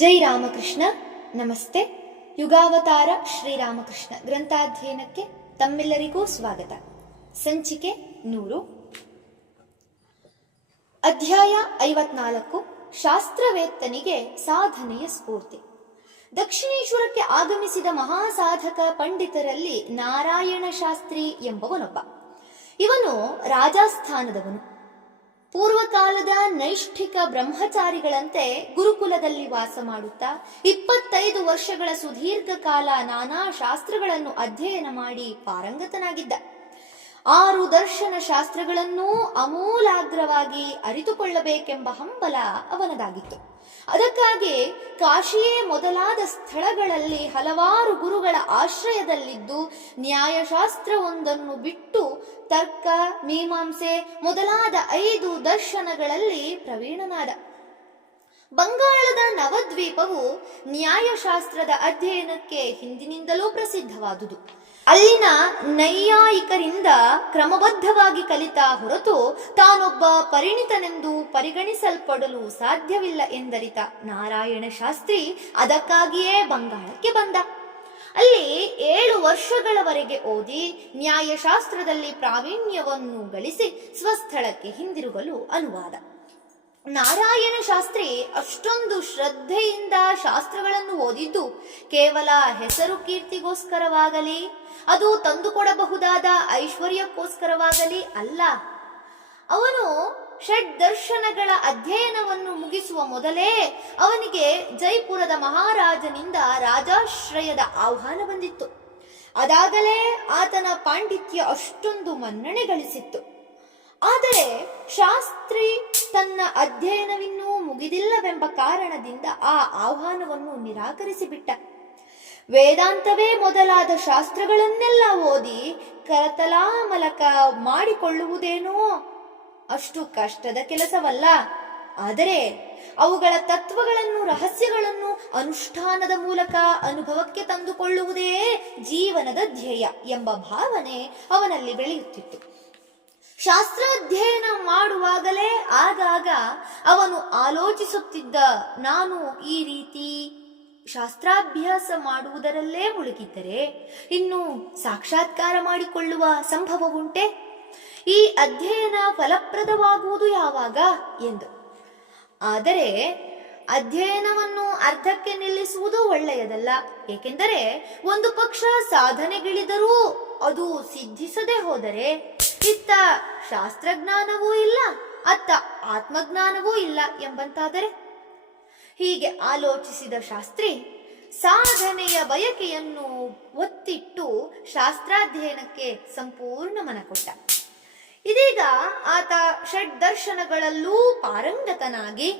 ಜೈ ರಾಮಕೃಷ್ಣ. ನಮಸ್ತೆ. ಯುಗಾವತಾರ ಶ್ರೀರಾಮಕೃಷ್ಣ ಗ್ರಂಥಾಧ್ಯಯನಕ್ಕೆ ತಮ್ಮೆಲ್ಲರಿಗೂ ಸ್ವಾಗತ. ಸಂಚಿಕೆ 100, ಅಧ್ಯಾಯ 54. ಶಾಸ್ತ್ರವೇತ್ತನಿಗೆ ಸಾಧನೆಯ ಸ್ಫೂರ್ತಿ. ದಕ್ಷಿಣೇಶ್ವರಕ್ಕೆ ಆಗಮಿಸಿದ ಮಹಾಸಾಧಕ ಪಂಡಿತರಲ್ಲಿ ನಾರಾಯಣ ಶಾಸ್ತ್ರಿ ಎಂಬವನೊಬ್ಬ. ಇವನು ರಾಜಸ್ಥಾನದವನು. ಪೂರ್ವಕಾಲದ ನೈಷ್ಠಿಕ ಬ್ರಹ್ಮಚಾರಿಗಳಂತೆ ಗುರುಕುಲದಲ್ಲಿ ವಾಸ ಮಾಡುತ್ತಾ 25 ವರ್ಷಗಳ ಸುದೀರ್ಘ ಕಾಲ ನಾನಾ ಶಾಸ್ತ್ರಗಳನ್ನು ಅಧ್ಯಯನ ಮಾಡಿ ಪಾರಂಗತನಾಗಿದ್ದ. 6 ದರ್ಶನ ಶಾಸ್ತ್ರಗಳನ್ನೂ ಅಮೂಲಾಗ್ರವಾಗಿ ಅರಿತುಕೊಳ್ಳಬೇಕೆಂಬ ಹಂಬಲ ಅವನದಾಗಿತ್ತು. ಅದಕ್ಕಾಗಿ ಕಾಶಿಯೇ ಮೊದಲಾದ ಸ್ಥಳಗಳಲ್ಲಿ ಹಲವಾರು ಗುರುಗಳ ಆಶ್ರಯದಲ್ಲಿದ್ದು ನ್ಯಾಯಶಾಸ್ತ್ರವೊಂದನ್ನು ಬಿಟ್ಟು ತರ್ಕ, ಮೀಮಾಂಸೆ ಮೊದಲಾದ 5 ದರ್ಶನಗಳಲ್ಲಿ ಪ್ರವೀಣನಾದ. ಬಂಗಾಳದ ನವದ್ವೀಪವು ನ್ಯಾಯಶಾಸ್ತ್ರದ ಅಧ್ಯಯನಕ್ಕೆ ಹಿಂದಿನಿಂದಲೂ ಪ್ರಸಿದ್ಧವಾದುದು. ಅಲ್ಲಿನ ನೈಯಾಯಿಕರಿಂದ ಕ್ರಮಬದ್ಧವಾಗಿ ಕಲಿತ ಹೊರತು ತಾನೊಬ್ಬ ಪರಿಣಿತನೆಂದು ಪರಿಗಣಿಸಲ್ಪಡಲು ಸಾಧ್ಯವಿಲ್ಲ ಎಂದರಿತ ನಾರಾಯಣ ಶಾಸ್ತ್ರಿ ಅದಕ್ಕಾಗಿಯೇ ಬಂಗಾಳಕ್ಕೆ ಬಂದ. ಅಲ್ಲಿ 7 ವರ್ಷಗಳವರೆಗೆ ಓದಿ ನ್ಯಾಯಶಾಸ್ತ್ರದಲ್ಲಿ ಪ್ರಾವೀಣ್ಯವನ್ನು ಗಳಿಸಿ ಸ್ವಸ್ಥಳಕ್ಕೆ ಹಿಂದಿರುಗಲು ಅನುವಾದ. ನಾರಾಯಣ ಶಾಸ್ತ್ರಿ ಅಷ್ಟೊಂದು ಶ್ರದ್ಧೆಯಿಂದ ಶಾಸ್ತ್ರಗಳನ್ನು ಓದಿದ್ದು ಕೇವಲ ಹೆಸರು ಕೀರ್ತಿಗೋಸ್ಕರವಾಗಲಿ, ಅದು ತಂದುಕೊಡಬಹುದಾದ ಐಶ್ವರ್ಯಕ್ಕೋಸ್ಕರವಾಗಲಿ ಅಲ್ಲ. ಅವನು ಷಡ್ದರ್ಶನಗಳ ಅಧ್ಯಯನವನ್ನು ಮುಗಿಸುವ ಮೊದಲೇ ಅವನಿಗೆ ಜೈಪುರದ ಮಹಾರಾಜನಿಂದ ರಾಜಾಶ್ರಯದ ಆಹ್ವಾನ ಬಂದಿತ್ತು. ಅದಾಗಲೇ ಆತನ ಪಾಂಡಿತ್ಯ ಅಷ್ಟೊಂದು ಮನ್ನಣೆ ಗಳಿಸಿತ್ತು. ಆದರೆ ಶಾಸ್ತ್ರಿ ತನ್ನ ಅಧ್ಯಯನವಿನ್ನೂ ಮುಗಿದಿಲ್ಲವೆಂಬ ಕಾರಣದಿಂದ ಆ ಆಹ್ವಾನವನ್ನು ನಿರಾಕರಿಸಿಬಿಟ್ಟ. ವೇದಾಂತವೇ ಮೊದಲಾದ ಶಾಸ್ತ್ರಗಳನ್ನೆಲ್ಲ ಓದಿ ಕರತಲಾಮಲಕ ಮಾಡಿಕೊಳ್ಳುವುದೇನೋ ಅಷ್ಟು ಕಷ್ಟದ ಕೆಲಸವಲ್ಲ. ಆದರೆ ಅವುಗಳ ತತ್ವಗಳನ್ನು, ರಹಸ್ಯಗಳನ್ನು ಅನುಷ್ಠಾನದ ಮೂಲಕ ಅನುಭವಕ್ಕೆ ತಂದುಕೊಳ್ಳುವುದೇ ಜೀವನದ ಧ್ಯೇಯ ಎಂಬ ಭಾವನೆ ಅವನಲ್ಲಿ ಬೆಳೆಯುತ್ತಿತ್ತು. ಶಾಸ್ತ್ರಾಧ್ಯಯನ ಮಾಡುವಾಗಲೇ ಆಗಾಗ ಅವನು ಆಲೋಚಿಸುತ್ತಿದ್ದ, ನಾನು ಈ ರೀತಿ ಶಾಸ್ತ್ರಾಭ್ಯಾಸ ಮಾಡುವುದರಲ್ಲೇ ಮುಳುಗಿದ್ದರೆ ಇನ್ನು ಸಾಕ್ಷಾತ್ಕಾರ ಮಾಡಿಕೊಳ್ಳುವ ಸಂಭವವುಂಟೆ? ಈ ಅಧ್ಯಯನ ಫಲಪ್ರದವಾಗುವುದು ಯಾವಾಗ ಎಂದು. ಆದರೆ ಅಧ್ಯಯನವನ್ನು ಅರ್ಧಕ್ಕೆ ನಿಲ್ಲಿಸುವುದು ಒಳ್ಳೆಯದಲ್ಲ. ಏಕೆಂದರೆ ಒಂದು ಪಕ್ಷ ಸಾಧನೆಗಿಳಿದರೂ ಅದು ಸಿದ್ಧಿಸದೆ ಹೋದರೆ ಇತ್ತ ಶಾಸ್ತ್ರಜ್ಞಾನವೂ ಇಲ್ಲ, ಅತ್ತ ಆತ್ಮಜ್ಞಾನವೂ ಇಲ್ಲ ಎಂಬಂತಾದರೆ. ಹೀಗೆ ಆಲೋಚಿಸಿದ ಶಾಸ್ತ್ರಿ ಸಾಧನೆಯ ಬಯಕೆಯನ್ನು ಒತ್ತಿಟ್ಟು ಶಾಸ್ತ್ರಾಧ್ಯಯನಕ್ಕೆ ಸಂಪೂರ್ಣ ಮನ ಕೊಟ್ಟ. ಇದೀಗ ಆತ ಷಡ್ದರ್ಶನಗಳಲ್ಲೂ ಪಾರಂಗತನಾಗಿ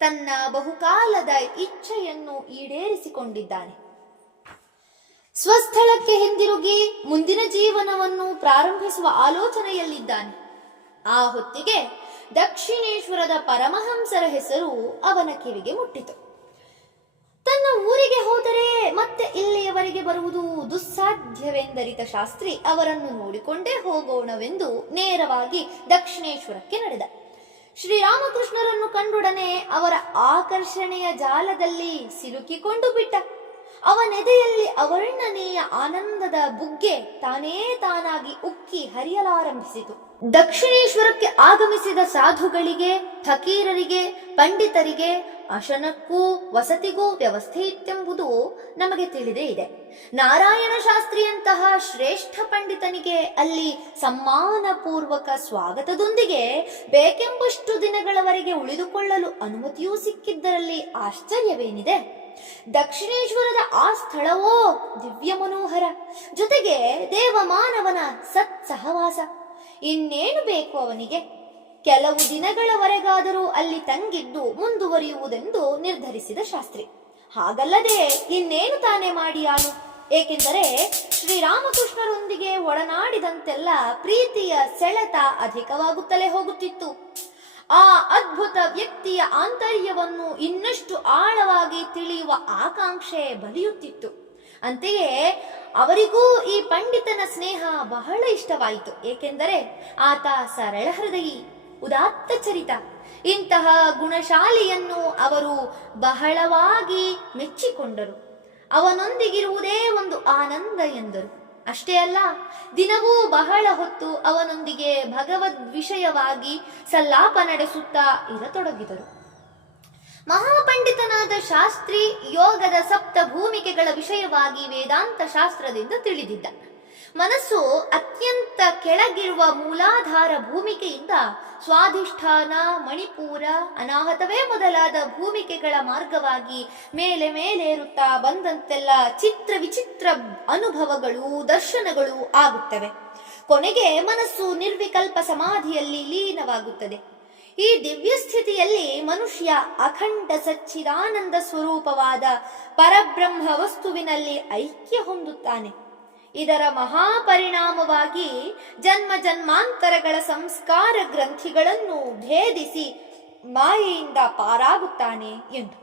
ತನ್ನ ಬಹುಕಾಲದ ಇಚ್ಛೆಯನ್ನು ಈಡೇರಿಸಿಕೊಂಡಿದ್ದಾನೆ. ಸ್ವಸ್ಥಳಕ್ಕೆ ಹಿಂದಿರುಗಿ ಮುಂದಿನ ಜೀವನವನ್ನು ಪ್ರಾರಂಭಿಸುವ ಆಲೋಚನೆಯಲ್ಲಿದ್ದಾನೆ. ಆ ಹೊತ್ತಿಗೆ ದಕ್ಷಿಣೇಶ್ವರದ ಪರಮಹಂಸರ ಹೆಸರು ಅವನ ಕಿವಿಗೆ ಮುಟ್ಟಿತು. ತನ್ನ ಊರಿಗೆ ಹೋದರೆ ಮತ್ತೆ ಇಲ್ಲಿಯವರೆಗೆ ಬರುವುದು ದುಸ್ಸಾಧ್ಯವೆಂದರಿತ ಶಾಸ್ತ್ರಿ ಅವರನ್ನು ನೋಡಿಕೊಂಡೇ ಹೋಗೋಣವೆಂದು ನೇರವಾಗಿ ದಕ್ಷಿಣೇಶ್ವರಕ್ಕೆ ನಡೆದ. ಶ್ರೀರಾಮಕೃಷ್ಣರನ್ನು ಕಂಡೊಡನೆ ಅವರ ಆಕರ್ಷಣೆಯ ಜಾಲದಲ್ಲಿ ಸಿಲುಕಿಕೊಂಡು ಬಿಟ್ಟ. ಅವನೆದೆಯಲ್ಲಿ ಅವರ್ಣನೀಯ ಆನಂದದ ಬುಗ್ಗೆ ತಾನೇ ತಾನಾಗಿ ಉಕ್ಕಿ ಹರಿಯಲಾರಂಭಿಸಿತು. ದಕ್ಷಿಣೇಶ್ವರಕ್ಕೆ ಆಗಮಿಸಿದ ಸಾಧುಗಳಿಗೆ, ಫಕೀರರಿಗೆ, ಪಂಡಿತರಿಗೆ ಅಶನಕ್ಕೂ ವಸತಿಗೂ ವ್ಯವಸ್ಥೆ ಇತ್ತೆಂಬುದು ನಮಗೆ ತಿಳಿದೇ ಇದೆ. ನಾರಾಯಣ ಶಾಸ್ತ್ರಿಯಂತಹ ಶ್ರೇಷ್ಠ ಪಂಡಿತನಿಗೆ ಅಲ್ಲಿ ಸಮ್ಮಾನಪೂರ್ವಕ ಸ್ವಾಗತದೊಂದಿಗೆ ಬೇಕೆಂಬಷ್ಟು ದಿನಗಳವರೆಗೆ ಉಳಿದುಕೊಳ್ಳಲು ಅನುಮತಿಯೂ ಸಿಕ್ಕಿದ್ದರಲ್ಲಿ ಆಶ್ಚರ್ಯವೇನಿದೆ? ದಕ್ಷಿಣೇಶ್ವರದ ಆ ಸ್ಥಳವೋ ದಿವ್ಯ ಮನೋಹರ, ಜೊತೆಗೆ ದೇವಮಾನವನ ಸತ್ಸಹವಾಸ. ಇನ್ನೇನು ಬೇಕು ಅವನಿಗೆ? ಕೆಲವು ದಿನಗಳವರೆಗಾದರೂ ಅಲ್ಲಿ ತಂಗಿದ್ದು ಮುಂದುವರಿಯುವುದೆಂದು ನಿರ್ಧರಿಸಿದ ಶಾಸ್ತ್ರಿ. ಹಾಗಲ್ಲದೆ ಇನ್ನೇನು ತಾನೇ ಮಾಡಿಯಾನು? ಏಕೆಂದರೆ ಶ್ರೀರಾಮಕೃಷ್ಣರೊಂದಿಗೆ ಒಡನಾಡಿದಂತೆಲ್ಲ ಪ್ರೀತಿಯ ಸೆಳೆತ ಅಧಿಕವಾಗುತ್ತಲೇ ಹೋಗುತ್ತಿತ್ತು. ಆ ಅದ್ಭುತ ವ್ಯಕ್ತಿಯ ಆಂತರ್ಯವನ್ನು ಇನ್ನಷ್ಟು ಆಳವಾಗಿ ತಿಳಿಯುವ ಆಕಾಂಕ್ಷೆ ಬಲಿಯುತ್ತಿತ್ತು. ಅಂತೆಯೇ ಅವರಿಗೂ ಈ ಪಂಡಿತನ ಸ್ನೇಹ ಬಹಳ ಇಷ್ಟವಾಯಿತು. ಏಕೆಂದರೆ ಆತ ಸರಳ ಹೃದಯಿ, ಉದಾತ್ತ ಚರಿತ. ಇಂತಹ ಗುಣಶಾಲಿಯನ್ನು ಅವರು ಬಹಳವಾಗಿ ಮೆಚ್ಚಿಕೊಂಡರು. ಅವನೊಂದಿಗಿರುವುದೇ ಒಂದು ಆನಂದ ಎಂದರು. ಅಷ್ಟೇ ಅಲ್ಲ, ದಿನವೂ ಬಹಳ ಹೊತ್ತು ಅವನೊಂದಿಗೆ ಭಗವದ್ ವಿಷಯವಾಗಿ ಸಲ್ಲಾಪ ನಡೆಸುತ್ತಾ ಇರತೊಡಗಿದರು. ಮಹಾಪಂಡಿತನಾದ ಶಾಸ್ತ್ರಿ ಯೋಗದ ಸಪ್ತ ಭೂಮಿಕೆಗಳ ವಿಷಯವಾಗಿ ವೇದಾಂತ ಶಾಸ್ತ್ರದಿಂದ ತಿಳಿದಿದ್ದ. ಮನಸ್ಸು ಅತ್ಯಂತ ಕೆಳಗಿರುವ ಮೂಲಾಧಾರ ಭೂಮಿಕೆಯಿಂದ ಸ್ವಾಧಿಷ್ಠಾನ, ಮಣಿಪೂರ, ಅನಾಹತವೇ ಮೊದಲಾದ ಭೂಮಿಕೆಗಳ ಮಾರ್ಗವಾಗಿ ಮೇಲೆ ಮೇಲೇರುತ್ತಾ ಬಂದಂತೆಲ್ಲ ಚಿತ್ರ ವಿಚಿತ್ರ ಅನುಭವಗಳು, ದರ್ಶನಗಳು ಆಗುತ್ತವೆ. ಕೊನೆಗೆ ಮನಸ್ಸು ನಿರ್ವಿಕಲ್ಪ ಸಮಾಧಿಯಲ್ಲಿ ಲೀನವಾಗುತ್ತದೆ. ಈ ದಿವ್ಯ ಸ್ಥಿತಿಯಲ್ಲಿ ಮನುಷ್ಯ ಅಖಂಡ ಸಚ್ಚಿದಾನಂದ ಸ್ವರೂಪವಾದ ಪರಬ್ರಹ್ಮ ವಸ್ತುವಿನಲ್ಲಿ ಐಕ್ಯ ಹೊಂದುತ್ತಾನೆ. ಇದರ ಮಹಾಪರಿಣಾಮವಾಗಿ ಜನ್ಮ ಜನ್ಮಾಂತರಗಳ ಸಂಸ್ಕಾರ ಗ್ರಂಥಿಗಳನ್ನು ಭೇದಿಸಿ ಮಾಯೆಯಿಂದ ಪಾರಾಗುತ್ತಾನೆ ಎಂದು.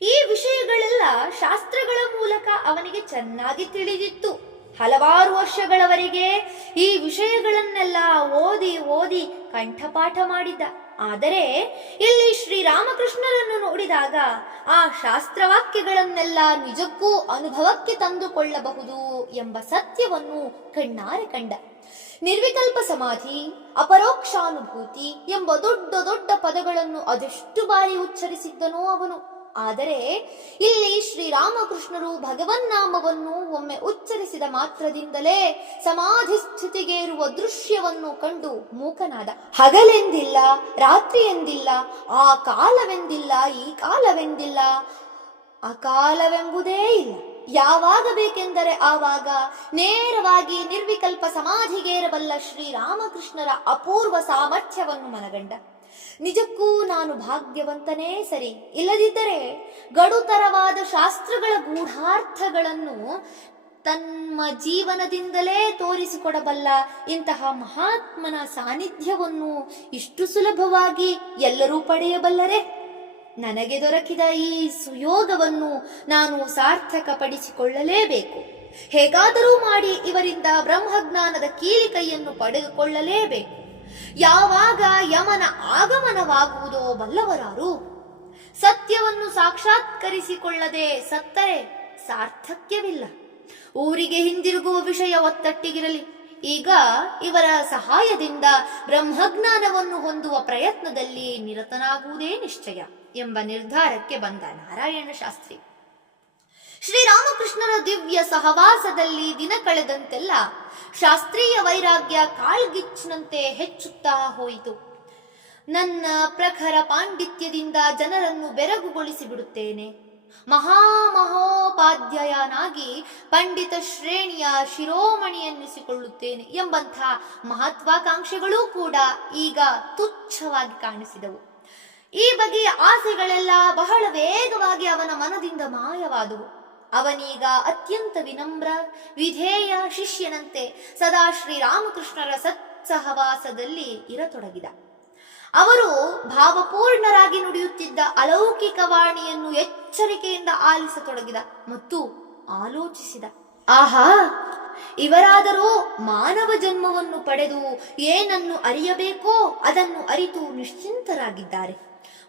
ಈ ವಿಷಯಗಳೆಲ್ಲ ಶಾಸ್ತ್ರಗಳ ಮೂಲಕ ಅವನಿಗೆ ಚೆನ್ನಾಗಿ ತಿಳಿದಿತ್ತು. ಹಲವಾರು ವರ್ಷಗಳವರೆಗೆ ಈ ವಿಷಯಗಳನ್ನೆಲ್ಲ ಓದಿ ಓದಿ ಕಂಠಪಾಠ ಮಾಡಿದ್ದ. ಆದರೆ ಇಲ್ಲಿ ಶ್ರೀರಾಮಕೃಷ್ಣರನ್ನು ನೋಡಿದಾಗ ಆ ಶಾಸ್ತ್ರವಾಕ್ಯಗಳನ್ನೆಲ್ಲ ನಿಜಕ್ಕೂ ಅನುಭವಕ್ಕೆ ತಂದುಕೊಳ್ಳಬಹುದು ಎಂಬ ಸತ್ಯವನ್ನು ಕಣ್ಣಾರೆ ಕಂಡ. ನಿರ್ವಿಕಲ್ಪ ಸಮಾಧಿ, ಅಪರೋಕ್ಷಾನುಭೂತಿ ಎಂಬ ದೊಡ್ಡ ದೊಡ್ಡ ಪದಗಳನ್ನು ಅದೆಷ್ಟು ಬಾರಿ ಉಚ್ಚರಿಸಿದ್ದನೋ ಅವನು. ಆದರೆ ಇಲ್ಲಿ ಶ್ರೀರಾಮಕೃಷ್ಣರು ಭಗವನ್ನಾಮವನ್ನು ಒಮ್ಮೆ ಉಚ್ಚರಿಸಿದ ಮಾತ್ರದಿಂದಲೇ ಸಮಾಧಿ ಸ್ಥಿತಿಗೆ ಇರುವ ದೃಶ್ಯವನ್ನು ಕಂಡು ಮೂಕನಾದ. ಹಗಲೆಂದಿಲ್ಲ, ರಾತ್ರಿ ಎಂದಿಲ್ಲ, ಆ ಕಾಲವೆಂದಿಲ್ಲ, ಈ ಕಾಲವೆಂದಿಲ್ಲ, ಅಕಾಲವೆಂಬುದೇ ಇಲ್ಲ. ಯಾವಾಗ ಬೇಕೆಂದರೆ ಆವಾಗ ನೇರವಾಗಿ ನಿರ್ವಿಕಲ್ಪ ಸಮಾಧಿಗೇರಬಲ್ಲ ಶ್ರೀರಾಮಕೃಷ್ಣರ ಅಪೂರ್ವ ಸಾಮರ್ಥ್ಯವನ್ನು ಮನಗಂಡ. ನಿಜಕ್ಕೂ ನಾನು ಭಾಗ್ಯವಂತನೇ ಸರಿ, ಇಲ್ಲದಿದ್ದರೆ ಗಡುತರವಾದ ಶಾಸ್ತ್ರಗಳ ಗೂಢಾರ್ಥಗಳನ್ನು ತಮ್ಮ ಜೀವನದಿಂದಲೇ ತೋರಿಸಿಕೊಡಬಲ್ಲ ಇಂತಹ ಮಹಾತ್ಮನ ಸಾನ್ನಿಧ್ಯವನ್ನು ಇಷ್ಟು ಸುಲಭವಾಗಿ ಎಲ್ಲರೂ ಪಡೆಯಬಲ್ಲರೆ? ನನಗೆ ದೊರಕಿದ ಈ ಸುಯೋಗವನ್ನು ನಾನು ಸಾರ್ಥಕಪಡಿಸಿಕೊಳ್ಳಲೇಬೇಕು. ಹೇಗಾದರೂ ಮಾಡಿ ಇವರಿಂದ ಬ್ರಹ್ಮಜ್ಞಾನದ ಕೀಲಿಕೈಯನ್ನು ಪಡೆದುಕೊಳ್ಳಲೇಬೇಕು. ಯಾವಾಗ ಯಮನ ಆಗಮನವಾಗುವುದೋ ಬಲ್ಲವರಾರು. ಸತ್ಯವನ್ನು ಸಾಕ್ಷಾತ್ಕರಿಸಿಕೊಳ್ಳದೆ ಸತ್ತರೆ ಸಾರ್ಥಕ್ಯವಿಲ್ಲ. ಊರಿಗೆ ಹಿಂದಿರುಗುವ ವಿಷಯ ಒತ್ತಟ್ಟಿಗಿರಲಿ. ಈಗ ಇವರ ಸಹಾಯದಿಂದ ಬ್ರಹ್ಮಜ್ಞಾನವನ್ನು ಹೊಂದುವ ಪ್ರಯತ್ನದಲ್ಲಿ ನಿರತನಾಗುವುದೇ ನಿಶ್ಚಯ ಎಂಬ ನಿರ್ಧಾರಕ್ಕೆ ಬಂದ ನಾರಾಯಣ ಶಾಸ್ತ್ರಿ. ಶ್ರೀರಾಮಕೃಷ್ಣರ ದಿವ್ಯ ಸಹವಾಸದಲ್ಲಿ ದಿನ ಕಳೆದಂತೆಲ್ಲ ಶಾಸ್ತ್ರೀಯ ವೈರಾಗ್ಯ ಕಾಳ್ಗಿಚ್ಚಿನಂತೆ ಹೆಚ್ಚುತ್ತಾ ಹೋಯಿತು. ನನ್ನ ಪ್ರಖರ ಪಾಂಡಿತ್ಯದಿಂದ ಜನರನ್ನು ಬೆರಗುಗೊಳಿಸಿ ಬಿಡುತ್ತೇನೆ, ಮಹಾಮಹೋಪಾಧ್ಯಾಯನಾಗಿ ಪಂಡಿತ ಶ್ರೇಣಿಯ ಶಿರೋಮಣಿಯನ್ನಿಸಿಕೊಳ್ಳುತ್ತೇನೆ ಎಂಬಂಥ ಮಹತ್ವಾಕಾಂಕ್ಷೆಗಳೂ ಕೂಡ ಈಗ ತುಚ್ಛವಾಗಿ ಕಾಣಿಸಿದವು. ಈ ಬಗೆಯ ಆಸೆಗಳೆಲ್ಲ ಬಹಳ ವೇಗವಾಗಿ ಅವನ ಮನದಿಂದ ಮಾಯವಾದವು. ಅವನೀಗ ಅತ್ಯಂತ ವಿನಮ್ರ, ವಿಧೇಯ ಶಿಷ್ಯನಂತೆ ಸದಾ ಶ್ರೀರಾಮಕೃಷ್ಣರ ಸತ್ಸಹವಾಸದಲ್ಲಿ ಇರತೊಡಗಿದ. ಅವರು ಭಾವಪೂರ್ಣರಾಗಿ ನುಡಿಯುತ್ತಿದ್ದ ಅಲೌಕಿಕ ವಾಣಿಯನ್ನು ಎಚ್ಚರಿಕೆಯಿಂದ ಆಲಿಸತೊಡಗಿದ ಮತ್ತು ಆಲೋಚಿಸಿದ. ಆಹಾ, ಇವರಾದರೂ ಮಾನವ ಜನ್ಮವನ್ನು ಪಡೆದು ಏನನ್ನು ಅರಿಯಬೇಕೋ ಅದನ್ನು ಅರಿತು ನಿಶ್ಚಿಂತರಾಗಿದ್ದಾರೆ.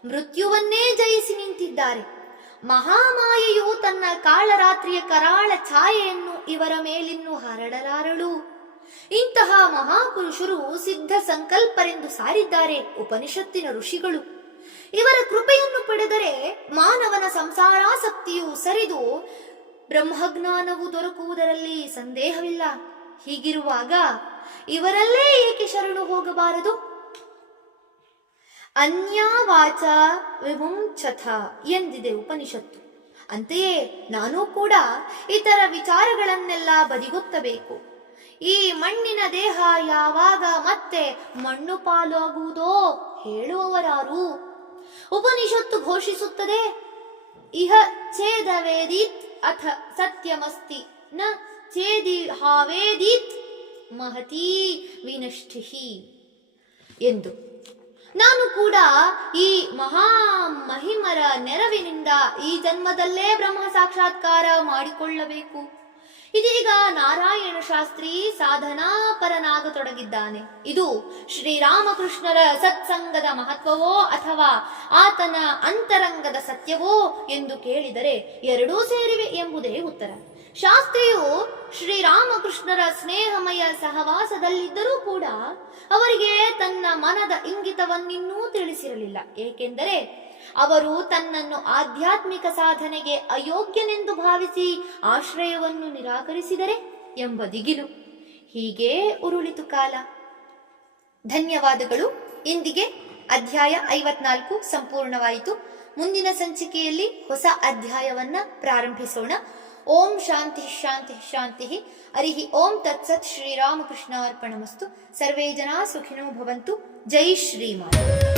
ಮೃತ್ಯುವನ್ನೇ ಜಯಿಸಿ ನಿಂತಿದ್ದಾರೆ. ಮಹಾಮಾಯೆಯು ತನ್ನ ಕಾಳರಾತ್ರಿಯ ಕರಾಳ ಛಾಯೆಯನ್ನು ಇವರ ಮೇಲಿನ್ನು ಹರಡಲಾರಳು. ಇಂತಹ ಮಹಾಪುರುಷರು ಸಿದ್ಧ ಸಂಕಲ್ಪರೆಂದು ಸಾರಿದ್ದಾರೆ ಉಪನಿಷತ್ತಿನ ಋಷಿಗಳು. ಇವರ ಕೃಪೆಯನ್ನು ಪಡೆದರೆ ಮಾನವನ ಸಂಸಾರಾಸಕ್ತಿಯು ಸರಿದು ಬ್ರಹ್ಮಜ್ಞಾನವು ದೊರಕುವುದರಲ್ಲಿ ಸಂದೇಹವಿಲ್ಲ. ಹೀಗಿರುವಾಗ ಇವರಲ್ಲೇ ಏಕೆ ಶರಣು ಹೋಗಬಾರದು? ಅನ್ಯಾವಾಚ ವಿಮುಂಚಥ ಎಂದಿದೆ ಉಪನಿಷತ್ತು. ಅಂತೆಯೇ ನಾನು ಕೂಡ ಇತರ ವಿಚಾರಗಳನ್ನೆಲ್ಲ ಬದಿಗೊತ್ತಬೇಕು. ಈ ಮಣ್ಣಿನ ದೇಹ ಯಾವಾಗ ಮತ್ತೆ ಮಣ್ಣು ಪಾಲಾಗುವುದೋ ಹೇಳುವವರಾರು? ಉಪನಿಷತ್ತು ಘೋಷಿಸುತ್ತದೆ, ಇಹ ಛೇದವೇದೀತ್ ಅಥ ಸತ್ಯಮಸ್ತಿ ನ ಛೇದಿ ಹಾವೇದೀತ್ ಮಹತೀ ವಿನಷ್ಟಿಹಿ ಎಂದು. ನಾನು ಕೂಡ ಈ ಮಹಿಮರ ನೆರವಿನಿಂದ ಈ ಜನ್ಮದಲ್ಲೇ ಬ್ರಹ್ಮ ಸಾಕ್ಷಾತ್ಕಾರ ಮಾಡಿಕೊಳ್ಳಬೇಕು. ಇದೀಗ ನಾರಾಯಣ ಶಾಸ್ತ್ರಿ ಸಾಧನಾಪರನಾಗತೊಡಗಿದ್ದಾನೆ. ಇದು ಶ್ರೀರಾಮಕೃಷ್ಣರ ಸತ್ಸಂಗದ ಮಹತ್ವವೋ ಅಥವಾ ಆತನ ಅಂತರಂಗದ ಸತ್ಯವೋ ಎಂದು ಕೇಳಿದರೆ ಎರಡೂ ಸೇರಿವೆ ಎಂಬುದೇ ಉತ್ತರ. ಶಾಸ್ತ್ರಿಯು ಶ್ರೀರಾಮಕೃಷ್ಣರ ಸ್ನೇಹಮಯ ಸಹವಾಸದಲ್ಲಿದ್ದರೂ ಕೂಡ ಅವರಿಗೆ ತನ್ನ ಮನದ ಇಂಗಿತವನ್ನಿನ್ನೂ ತಿಳಿಸಿರಲಿಲ್ಲ. ಏಕೆಂದರೆ ಅವರು ತನ್ನನ್ನು ಆಧ್ಯಾತ್ಮಿಕ ಸಾಧನೆಗೆ ಅಯೋಗ್ಯನೆಂದು ಭಾವಿಸಿ ಆಶ್ರಯವನ್ನು ನಿರಾಕರಿಸಿದರೆ ಎಂಬ ದಿಗಿಲು. ಹೀಗೇ ಉರುಳಿತು ಕಾಲ. ಧನ್ಯವಾದಗಳು. ಇಂದಿಗೆ ಅಧ್ಯಾಯ 54 ಸಂಪೂರ್ಣವಾಯಿತು. ಮುಂದಿನ ಸಂಚಿಕೆಯಲ್ಲಿ ಹೊಸ ಅಧ್ಯಾಯವನ್ನ ಪ್ರಾರಂಭಿಸೋಣ. ಓಂ ಶಾಂತಿ ಶಾಂತಿ ಶಾಂತಿ. ಹರಿ ಓಂ ತತ್ಸತ್. ಶ್ರೀರಾಮಕೃಷ್ಣ ಅರ್ಪಣಮಸ್ತು. ಸರ್ವೇ ಜನಾ ಸುಖಿನೋ ಭವಂತು. ಜೈ ಶ್ರೀಮಾನ್.